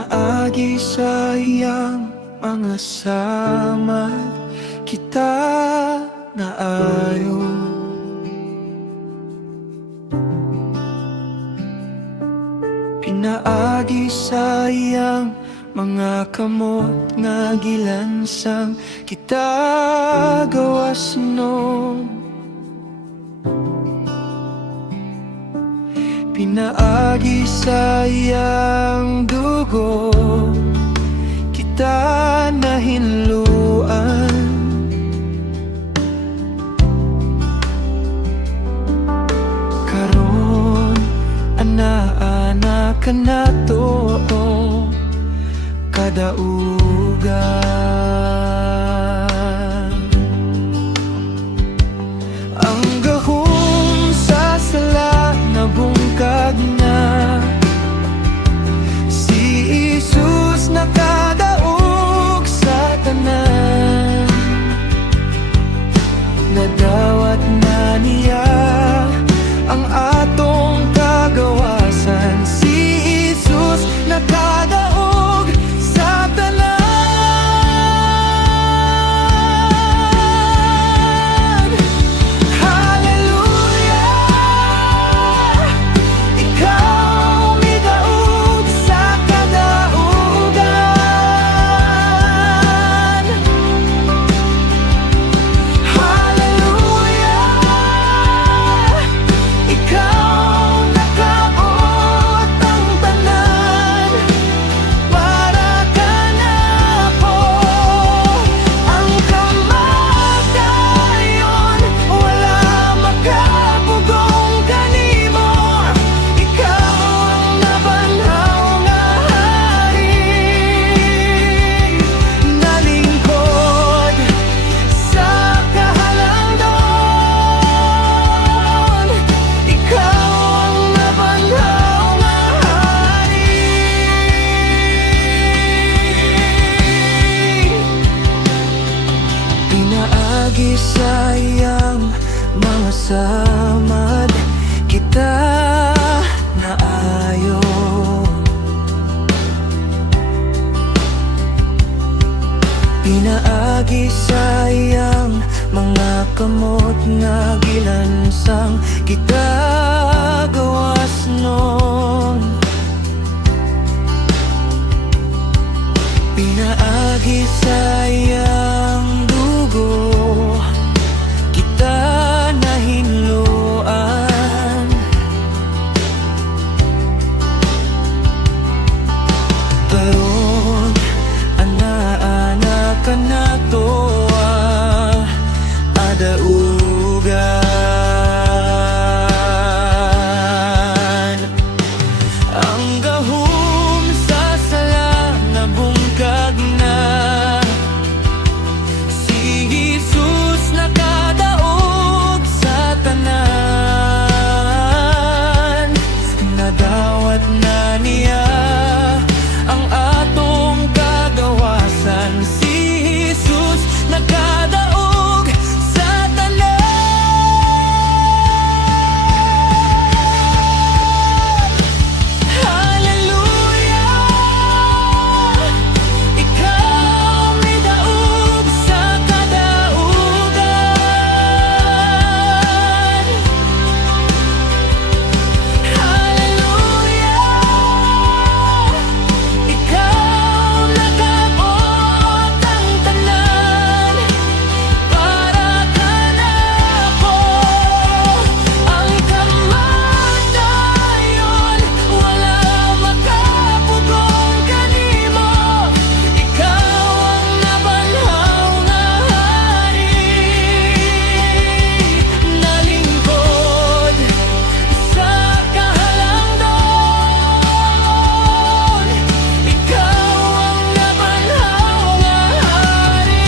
Pinaagi sa iyang mga sama kita na ayaw. Pinaagi sa iyang mga kamot nga gilansang kita gawas no. Pinaagi sa iyang dugo kita nahinluan. Karon ana-ana ka na to kadaugan. Ang gahom sa sala nabungkag na, si Jesus nakadaog sa tanan. Nadawat na niya ang atong kagawasan, si Jesus nakadaog sa tanan. Hallelujah, ikaw midaog sa kadaugan. Hallelujah, ikaw nakaot ang tanan. Para ka na po ang kamatayon, wala makapugong kanimo. Ikaw ang nabanhaw nga hari, nalingkod sa kahalangdon. Ikaw ang nabanhaw nga hari. Pinaagi sa iyang mga samad kita na ayaw. Pinaagi sa iyang mga kamot nga gilansang kita gawas nun. Pinaagi sa iyang dugo kita nahinluan. Karon ana-ana ka na to adaugan. Ang gahom sa sala nabungkag na, si Jesus nakadaog sa tanan. Nadawat na niya ang atong kagawasan, si Jesus nakadaog sa tanan. Hallelujah, ikaw midaog sa kadaugan. Hallelujah, ikaw nakabot ang tanan. Para ka na po ang kamatayon, wala makapugong kanimo. Ikaw ang nabanhaw nga hari, nalingkod sa kahalangdon. Ikaw ang nabanhaw nga hari.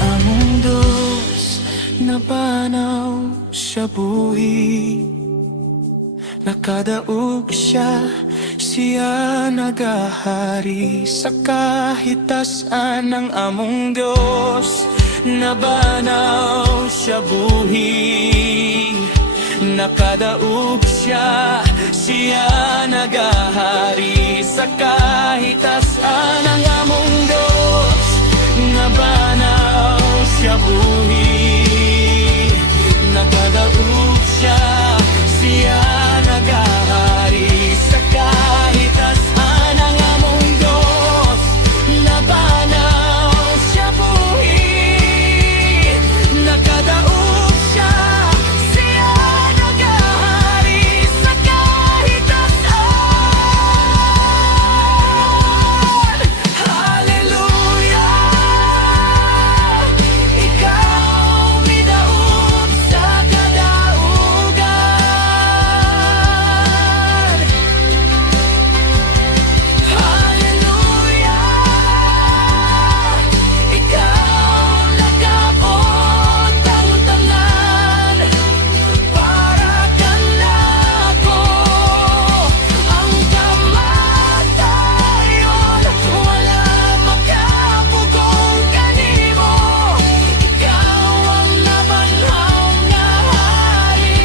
Ang among Diyos nabanaw sa buhi, nakadaog siya, siya nagahari sa kahitasan ng among Diyos. Nabanaw siya buhi, Nakadaog siya, siya nagahari sa kahit asan ang among Diyos. Nabanaw siya buhi, nakadaog siya, siya nagahari sa kahit asan ang among Diyos. Nabanaw siya buhi, nakadaog siya, siya nagahari sa kahit asan. Hallelujah! Ikaw midaog sa kadaugan. Hallelujah! Ikaw nakabot ang tanan, para kanako ang kamatayon. Wala makapugong kanimo, ikaw ang nabanhaw nga hari.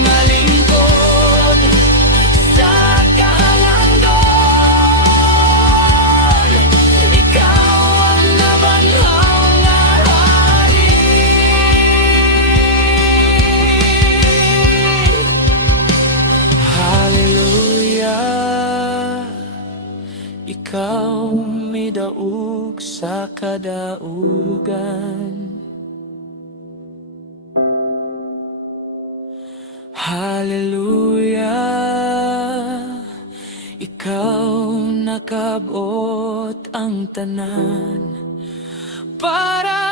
Nalingkod sa kahalangdon, ikaw ang nabanhaw nga hari. Hallelujah! Ikaw midaog sa kadaugan. Hallelujah! Ikaw nakabot ang tanan, para